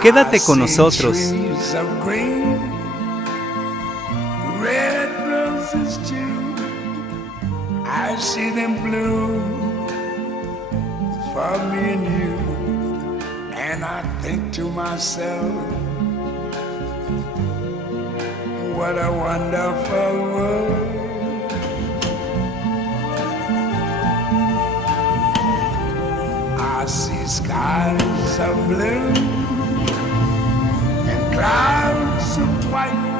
Quédate con nosotros. Trees of green, red roses too. I see them bloom for me and you, and I think to myself, what a wonderful world. I see skies of blue and clouds of white,